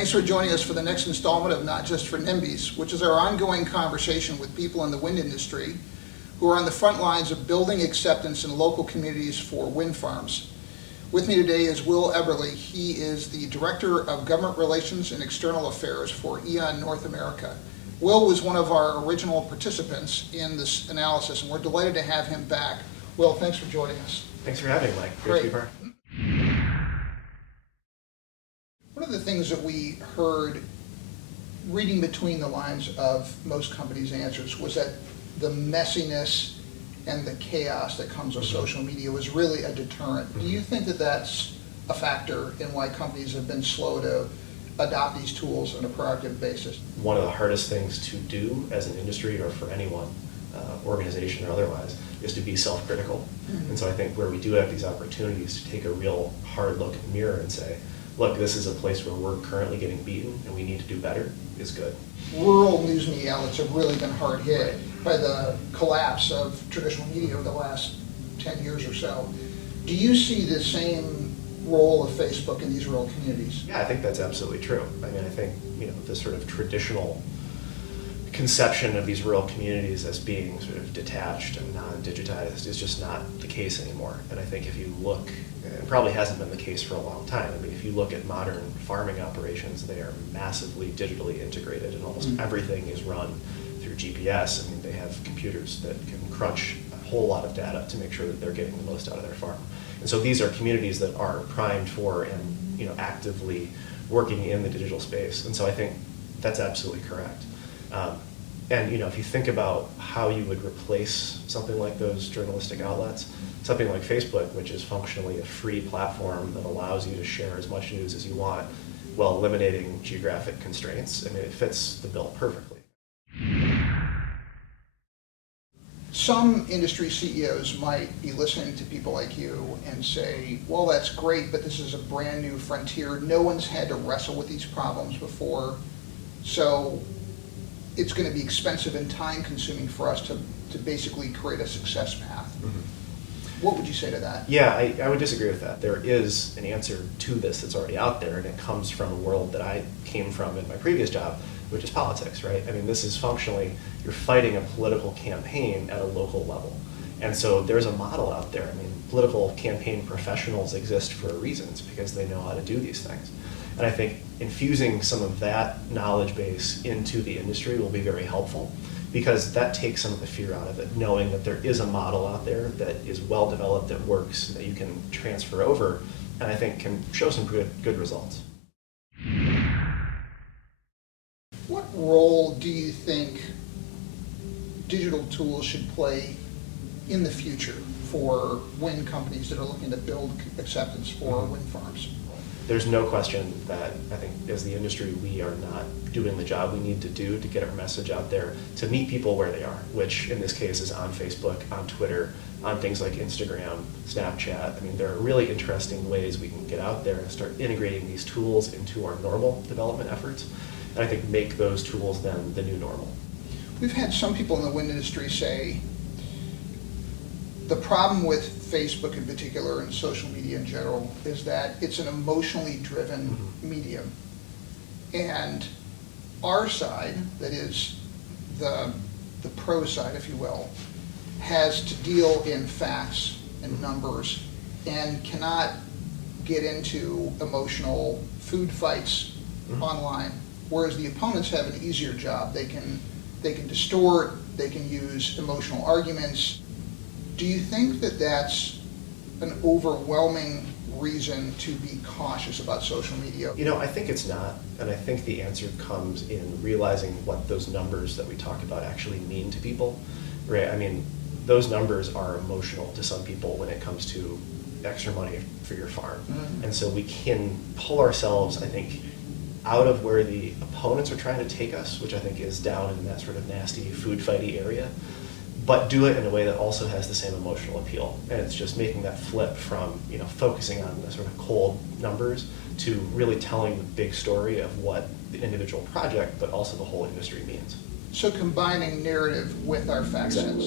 Thanks for joining us for the next installment of Not Just for NIMBYs, which is our ongoing conversation with people in the wind industry who are on the front lines of building acceptance in local communities for wind farms. With me today is Will Eberle. He is the Director of Government Relations and External Affairs for E.ON North America. Will was one of our original participants in this analysis, and we're delighted to have him back. Will, thanks for joining us. Thanks for having me, Mike. Great to be here. One of the things that we heard reading between the lines of most companies' answers was that the messiness and the chaos that comes with social media was really a deterrent. Do you think that that's a factor in why companies have been slow to adopt these tools on a proactive basis? One of the hardest things to do as an industry or for anyone, organization or otherwise, is to be self-critical. And so I think where we do have these opportunities to take a real hard look in the mirror and say, look, this is a place where we're currently getting beaten and we need to do better, is good. Rural news media outlets have really been hard hit by the collapse of traditional media over the last 10 years or so. Do you see the same role of Facebook in these rural communities? Yeah, I think that's absolutely true. I mean, I think, the sort of traditional conception of these rural communities as being sort of detached and non-digitized is just not the case anymore. And I think if you look, it probably hasn't been the case for a long time. I mean, if you look at modern farming operations, they are massively digitally integrated, and almost everything is run through GPS. I mean, they have computers that can crunch a whole lot of data to make sure that they're getting the most out of their farm. And so these are communities that are primed for and actively working in the digital space. And so I think that's absolutely correct. And if you think about how you would replace something like those journalistic outlets, something like Facebook, which is functionally a free platform that allows you to share as much news as you want while eliminating geographic constraints, I mean, it fits the bill perfectly. Some industry CEOs might be listening to people like you and say, well, that's great, but this is a brand new frontier. No one's had to wrestle with these problems before, so it's going to be expensive and time consuming for us to basically create a success path. What would you say to that? Yeah, I would disagree with that. There is an answer to this that's already out there, and it comes from a world that I came from in my previous job, which is politics, right? I mean, this is functionally, you're fighting a political campaign at a local level. And so there's a model out there. I mean, political campaign professionals exist for a reason. It's because they know how to do these things. And I think infusing some of that knowledge base into the industry will be very helpful, because that takes some of the fear out of it, knowing that there is a model out there that is well developed, that works, that you can transfer over, and I think can show some good results. What role do you think digital tools should play in the future for wind companies that are looking to build acceptance for wind farms? There's no question that I think as the industry we are not doing the job we need to do to get our message out there, to meet people where they are, which in this case is on Facebook, on Twitter, on things like Instagram, Snapchat. I mean, there are really interesting ways we can get out there and start integrating these tools into our normal development efforts, and I think make those tools then the new normal. We've had some people in the wind industry say the problem with Facebook in particular and social media in general is that it's an emotionally driven medium. And our side, that is the pro side, if you will, has to deal in facts and numbers and cannot get into emotional food fights online. Whereas the opponents have an easier job. They can distort, they can use emotional arguments. Do you think that that's an overwhelming reason to be cautious about social media? I think it's not, and I think the answer comes in realizing what those numbers that we talk about actually mean to people, right? I mean, those numbers are emotional to some people when it comes to extra money for your farm. And so we can pull ourselves, I think, out of where the opponents are trying to take us, which I think is down in that sort of nasty food fighty area, but do it in a way that also has the same emotional appeal. And it's just making that flip from focusing on the sort of cold numbers to really telling the big story of what the individual project, but also the whole industry means. So combining narrative with our fact sense.